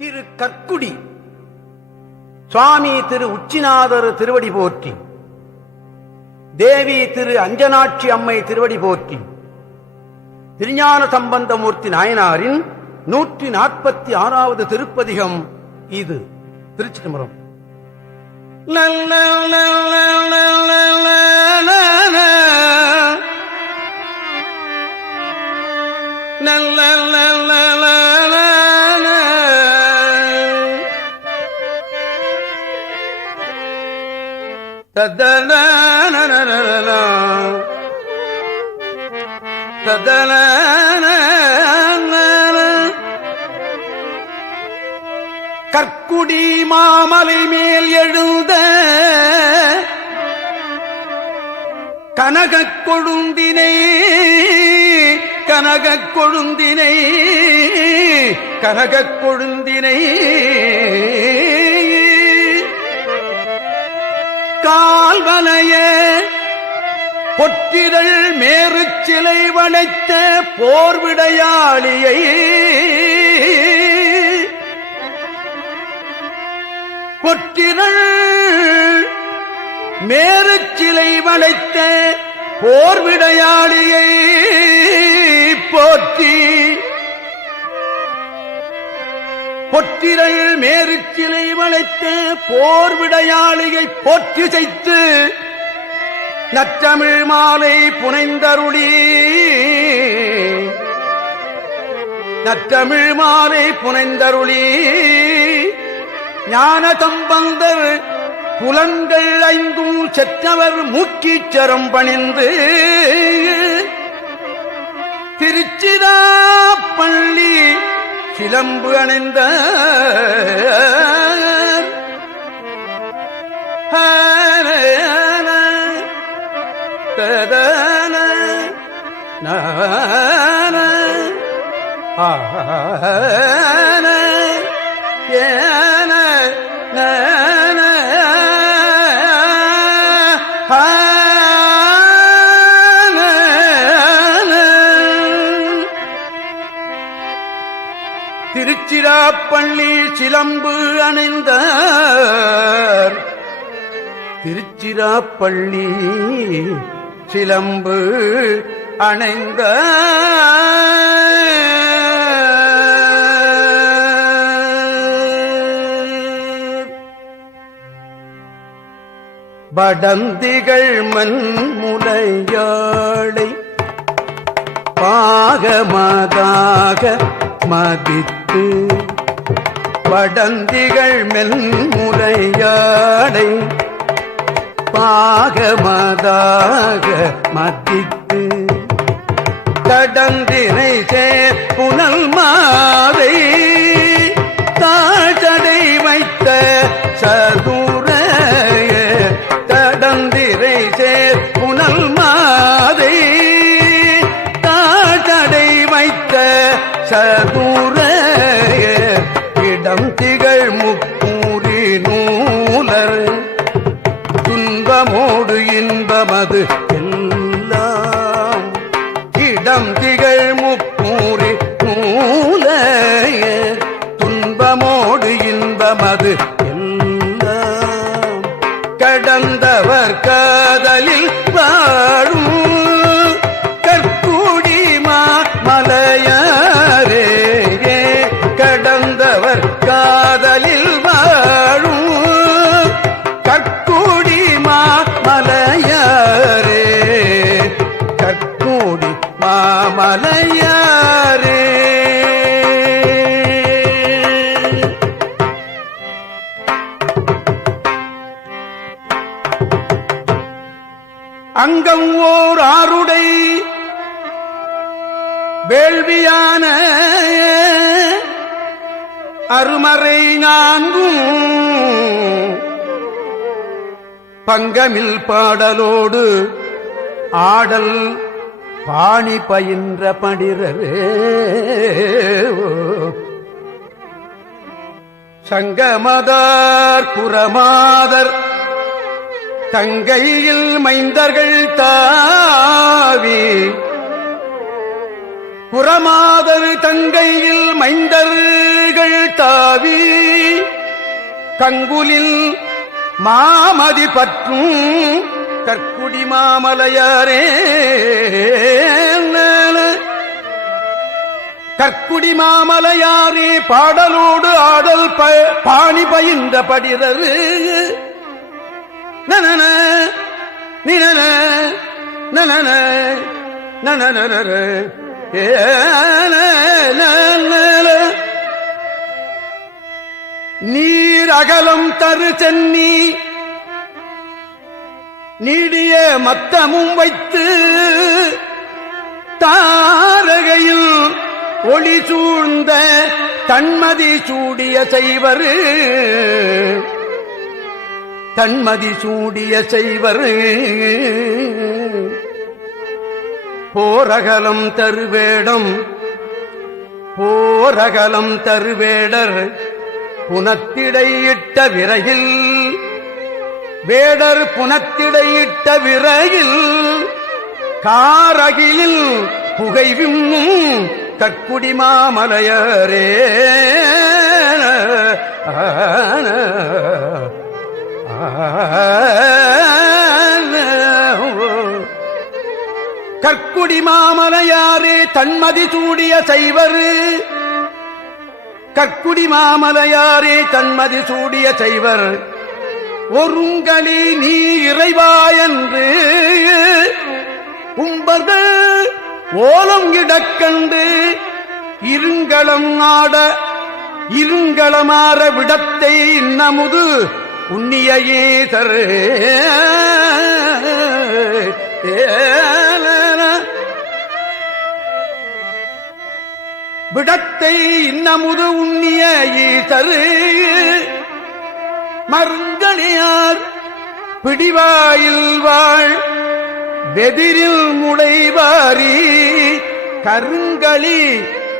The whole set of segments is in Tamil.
திரு கற்குடி. சுவாமி திரு உச்சிநாதர் திருவடி போற்றி. தேவி திரு அஞ்சனாட்சி அம்மை திருவடி போற்றி. திருஞான சம்பந்தமூர்த்தி நாயனாரின் நூற்றி நாற்பத்தி ஆறாவது திருப்பதிகம் இது. திருச்சி தம்பரம் கற்குடி மாமலை மேல் எழுந்த கனகக் கொழுந்தினை கனகக் கொழுந்தினை கனகக் கொழுந்தினை சிலை வளைத்த போர்விடையாளியை கொற்றினள் மேறு சிலை வளைத்த போர்விடையாளியை போற்றி பொற்றிரள் மேருச்சிலை வளைத்த போர் விடையாளியை போற்றி செய்து நற்றமிழ் மாலை புனைந்தருளி. நற்றமிழ் மாலை புனைந்தருளி. ஞான தம்பந்தர் புலன்கள் ஐந்தும் செற்றவர் மூக்கீச்சரம் பணிந்து திருச்சிதா பள்ளி சிலம்பு அணைந்த. ஹ ஏன திருச்சிராப்பள்ளி சிலம்பு அணைந்த திருச்சிராப்பள்ளி சிலம்பு அணைந்த படந்திகள் மண்முலையாளை பாகமதாக மதித்து படந்திகள் மென்முறையாடை பாகமதாக மதித்து கடந்தினை சே புனல் மாதை இன்பமது பங்கமில் பாடலோடு ஆடல் பாணி பயின்ற படிரவே சங்கமதார் புறமாதர் தங்கையில் மைந்தர்கள் தாவி புறமாதர் தங்கையில் மைந்தர்கள் தாவி கங்குலில் மாமதி பற்றும் கற்குடி மாமலையாரே கற்குடி மாமலையாரே பாடலோடு ஆடல் பாணி பயின்ற படிதரு நனன நினன நனன ஏ ஏன நீர் அகலம் தரு சென்னி. நீடிய மத்தமும் வைத்து தாரகையில் ஒளி சூழ்ந்த தன்மதி சூடிய செய்வரு. தன்மதி சூடிய செய்வர். போரகலம் தருவேடம் போரகலம் தருவேடர். புனத்திடையிட்ட விரையில் வேடர் புனத்திடையிட்ட விரையில் காரகிலில் புகைவும் கற்குடி மாமலையரே. கற்குடி மாமலையாரே தன்மதி சூடிய செய்வர் கற்குடி மாமலையாரே தன்மதி சூடிய செய்வர். ஒருங்களி நீ இறைவா என்று உம்பர்கள் ஓலம் இடக்கண்டு இருங்களம் ஆட இருங்களமாற விடத்தை நமுது உன்னியையே தரு. விடத்தை இன்னமுது உண்ணிய ஈசரு. மருங்கணியார் பிடிவாயில் வாழ் வெதிரில் முளைவாரி. கருங்களி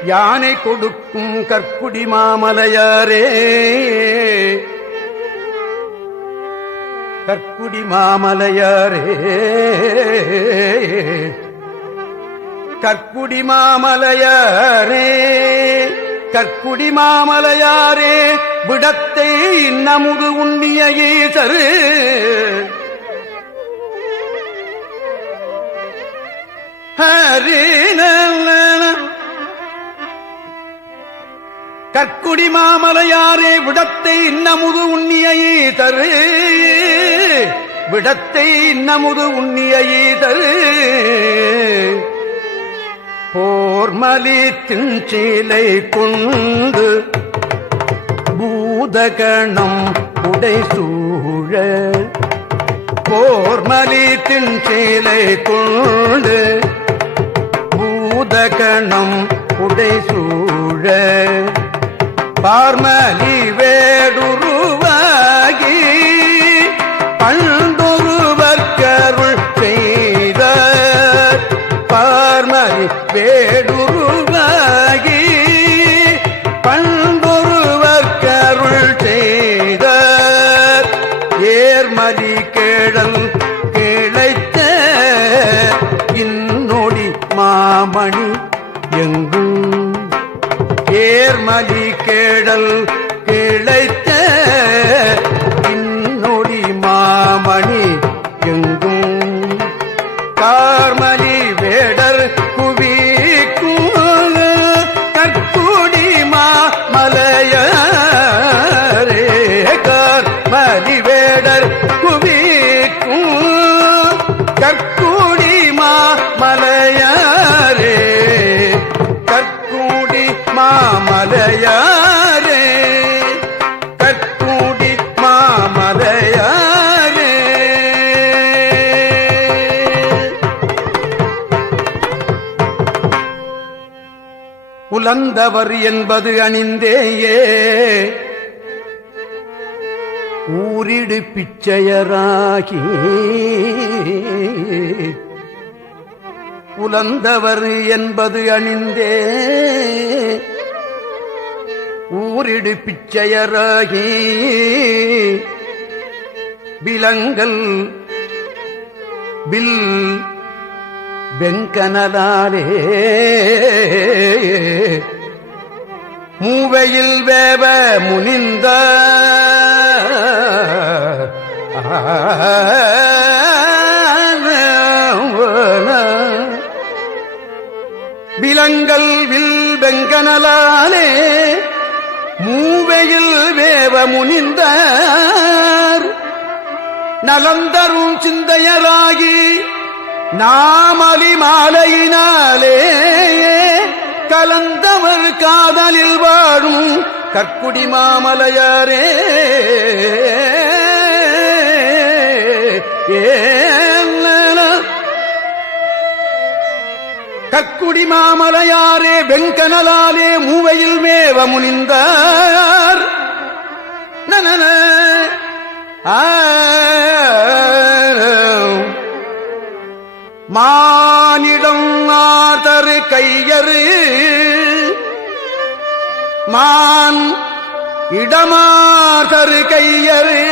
யானை கொடுக்கும் கற்குடி மாமலையாரே. கற்குடி மாமலையாரே. கற்குடி மாமலையாரே கற்குடி மாமலையாரே விடத்தை இன்னமுது உண்ணிய ஈசரு. கற்குடி மாமலையாரே விடத்தை இன்னமுது உண்ணியை தரு விடத்தை இன்னமுது உண்ணியை தரு போர்மலி திஞ்சீலை கொண்டு பூதகணம் உடை சூழ போர்மலி திஞ்சீலை கொண்டு பூதகணம் உடை சூழ பார்மலி வேடு கேடல் கிளைத்த உலந்தவர் என்பது அணிந்தேயே. ஊரிடு பிச்சையராகி உலந்தவர் என்பது அணிந்தே. ஊரிடு பிச்சையராகி விலங்கல் பில் வெங்கனலாலே மூவையில் வேவ முனிந்த. விலங்கல் வில் வெங்கனலாலே மூவையில் வேவ முனிந்தார். நலந்தரும் சிந்தையராகி நாமலி மாலையினாலே கலந்தவர் காதலில் வாழும் கற்குடி மாமலையாரே. கற்குடி மாமலையாரே வெங்கனலாலே மூவையில் மேவ முனிந்தார். நன ஆ மானிடம் ஆதரு கையறு மான் இடமாதரு கையறு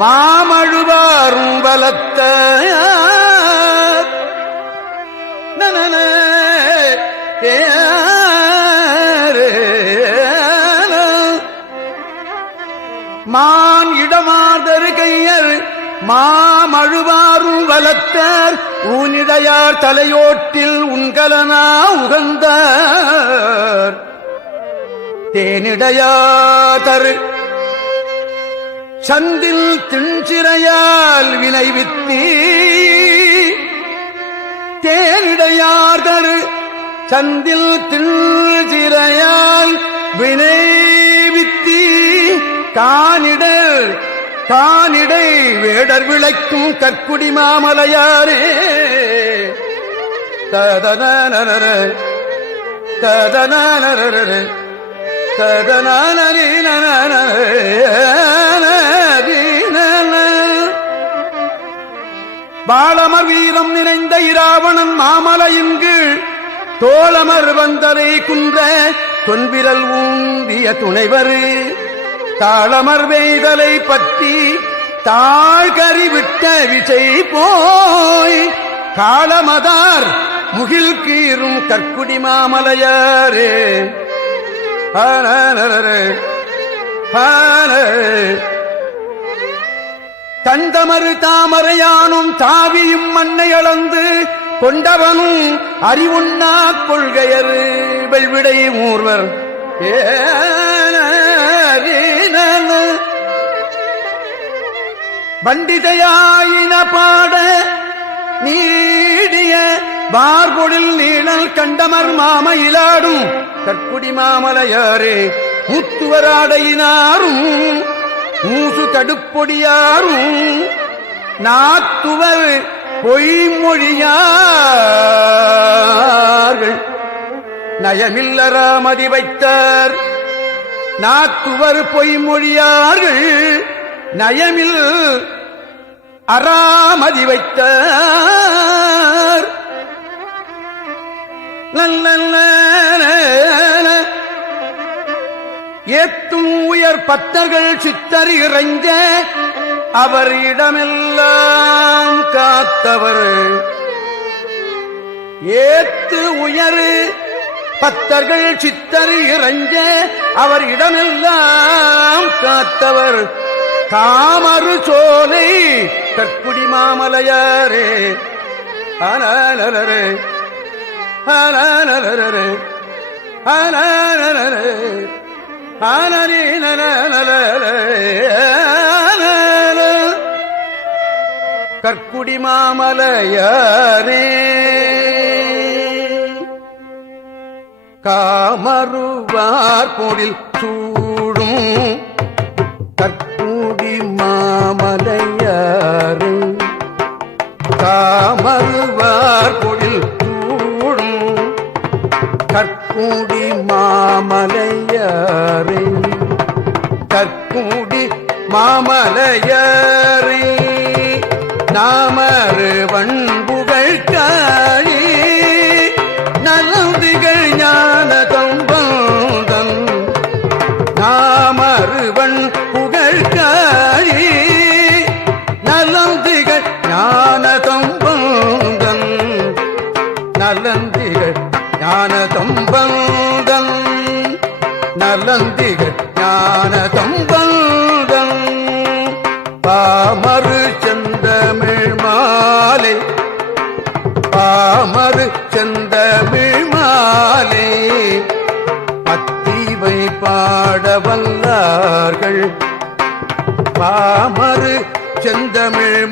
மாமழுவாரும் பலத்த நனன ஏ மாமழுவாரும் வளர்த்தார் ஊனிடையார் தலையோட்டில் உண்கலனா உகந்தார். தேனிடையாதரு சந்தில் திண்சிறையால் வினைவித்தி தேனிடையாதரு சந்தில் திண்சிறையால் வினைவித்தி காணிடர் தானிடை வேடர் விளைக்கும் கற்குடி மாமலையாரே. ததனர ததனர ததனரி பாலமர் வீரம் நிறைந்த இராவணன் மாமலையின் கீழ் தோழமர் வந்தரை குன்ற தொன்பிரல் ஊந்திய துணைவரு தாளமர் வெய்தலை பற்றி தாழ்கறி விட்ட விசை போய் காலமதார் முகில் கீரும் கற்குடி மாமலையாரே. தந்தமறு தாமரையானும் தாவியும் மண்ணை அளந்து கொண்டவனும் அறிவுண்ணா கொள்கையரு வெள்விடை மூர்வர் ஏன பண்டிதையாயின பாட நீடிய பார்பொழில் நீழல் கண்டமர் மாமயிலாடும் கற்குடி மாமலையாரே முத்துவராடையினாரும் மூசு கடுப்பொடியாரும் நாத்துவர் பொய்மொழியார்கள். நயமில்லராமதி வைத்தார் நாத்துவர் பொய்மொழியார்கள் நயமில் அறாமதி வைத்தார். நல்ல ஏத்தும் உயர் பத்தர்கள் சித்தர் இறைஞ்ச அவர் இடமெல்லாம் காத்தவர். ஏத்து உயர் பத்தர்கள் சித்தர் இறைஞ்ச அவர் இடமெல்லாம் காத்தவர். காமரு சோலை கற்குடி மாமலையாரே. அலரே அலரே அனலரே அனலி கற்குடி மாமலையாரே காமருவார் பொழில் சூடும் கற்கூடி மாமலையாறு. காமருவார் பொழில் சூடும் கற்கூடி மாமலையாறு. கற்கூடி மாமலையாறு நாமருவன் ஞான தம்பந்தம் நலந்திக ஞான தம்பந்தம் பாமரு செந்தமிழ் மாலை பாமரு செந்தமிழ் மாலை. பத்திவை பாட வல்லார்கள் பாமரு செந்தமிழ்